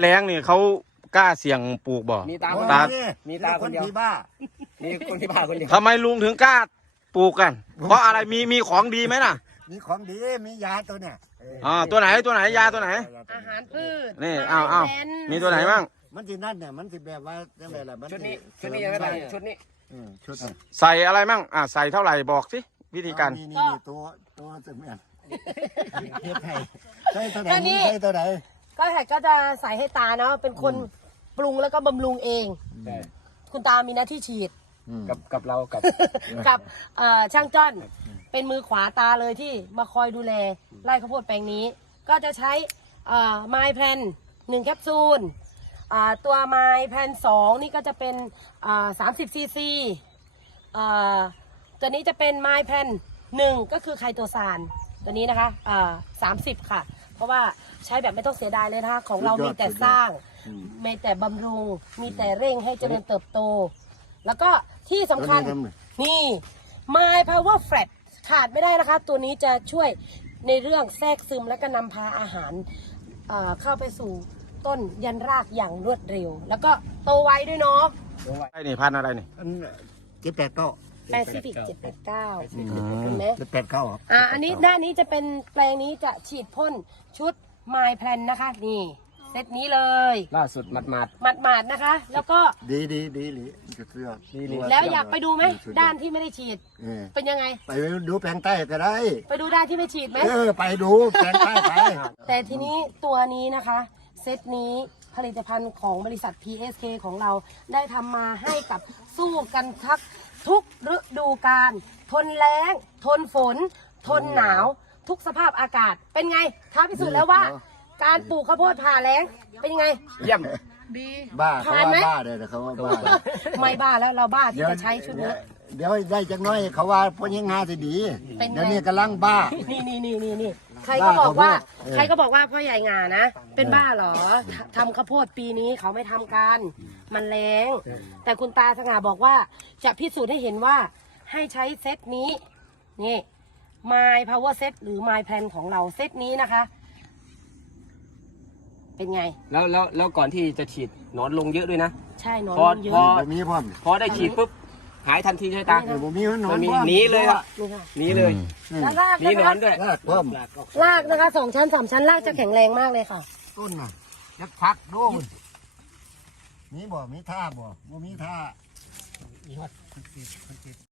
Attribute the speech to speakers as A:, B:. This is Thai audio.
A: แล้งนี่เขากล้าเสี่ยงปลูกบ่
B: มีตา
C: มีตาคนที่บ้า
B: มีคนที่บ้าคนเดียว
A: ทำไมลุงถึงกล้าปลูกกัน เพราะอะไรมีของดีไหมน่ะ
C: มีของดีมียาตัวเนี่ย
A: ตัวไหนยาตัวไหน
D: อาหารพืช
A: นี่เอามีตัวไหนบ้าง
C: มันที่นั่นเนี่ยมันที่แบบว่าจังไรล่ะ
B: ชุดนี้ชุดนี้
A: ใส่อะไรบ้างใส่เท่าไหร่บอกสิวิธีการ
C: นี่ตัวเสมือนเทียบไทยใช่ตัวไหนใช่ตัวไหน
D: ก็แขกก็จะใส่ให้ตาเนาะเป็นคนปรุงแล้วก็บำรุงเองคุณตามีหน้าที่ฉีด
B: กับเรา
D: กับช่างจ้อนเป็นมือขวาตาเลยที่มาคอยดูแลไร่ข้าวโพดแปลงนี้ก็จะใช้ไมล์แพน1แคปซูลตัวไมล์แพน2นี่ก็จะเป็น30 ซีซีตัวนี้จะเป็นไมล์แพน1ก็คือไคโตซานตัวนี้นะคะ30ค่ะเพราะว่าใช้แบบไม่ต้องเสียดายเลยนะคะของเรามีแต่สร้างมีแต่บำรุงมีแต่เร่งให้เจริญเติบโตแล้วก็ที่สำคัญนี่ My Power Flat ขาดไม่ได้นะคะตัวนี้จะช่วยในเรื่องแทรกซึมและก็นำพาอาหารเข้าไปสู่ต้นยันรากอย่างรวดเร็วแล้วก็โตไวด้วยเนาะ
A: ไอ้นี่พันอะไรนี่
C: 789
D: แปซิฟิก789เห็นไหม
C: 789
D: อันนี้ด้านนี้จะเป็นแปลงนี้จะฉีดพ่นชุด My Plan นะคะนี่เซตนี้เลย
B: ล่าสุดห
D: มาดนะคะแล้วก็
C: ดี
D: แล้วอยากไปดูไหมด้านที่ไม่ได้ฉีดเป็นยังไง
C: ไปดูแปลงใต้ก็ได้
D: ไปดูด้านที่ไม่ฉีดไหม
C: ไปดูแปลงใต้ไป
D: แต่ทีนี้ตัวนี้นะคะเซตนี้ผลิตภัณฑ์ของบริษัท PSK ของเราได้ทำมาให้กับสู้กันทุกฤดูกาลทนแล้งทนฝนทนหนาวทุกสภาพอากาศเป็นไงท้าพิสูจน์แล้วว่าการปลูกข้าวโพดผ่าแล้งเป็นยังไง
B: เยี่ยม
D: ดี
C: บ้าเขาว่าบ้าเลยเขาว่าบ้า
D: ไม่บ้าแล้วเราบ้าที่จะใช้ชุดนี้
C: เดี๋ยวได้จักน้อยเขาว่าพวกนี้งานจะดีเดี๋ยวนี้กำลังบ้า
D: นี่ใครก็บอกว่าพ่อใหญ่งานะเป็นบ้าเหรอทำข้าวโพดปีนี้เขาไม่ทำกันมันแรงแต่คุณตาสง่าบอกว่าจะพิสูจน์ให้เห็นว่าให้ใช้เซตนี้นี่ My Power Set หรือ My Plan ของเราเซตนี้นะคะเป็นไง
B: แล้วก่อนที่จะฉีดหนอนลงเยอะด้วยนะ
D: ใช่หนอนลงเยอะ
B: พอได้ฉีดปุ๊บหายทันทีใช่ตาหนีเลยครับหนีเลย
D: แล้วราก
B: หนีหนอนด้วย
D: รากนะคะ2 ชั้น 3 ชั้นรากจะแข็งแรงมากเลยค่ะ
C: ต้นน่ะยักพักดูมีท่าบ่มีท่า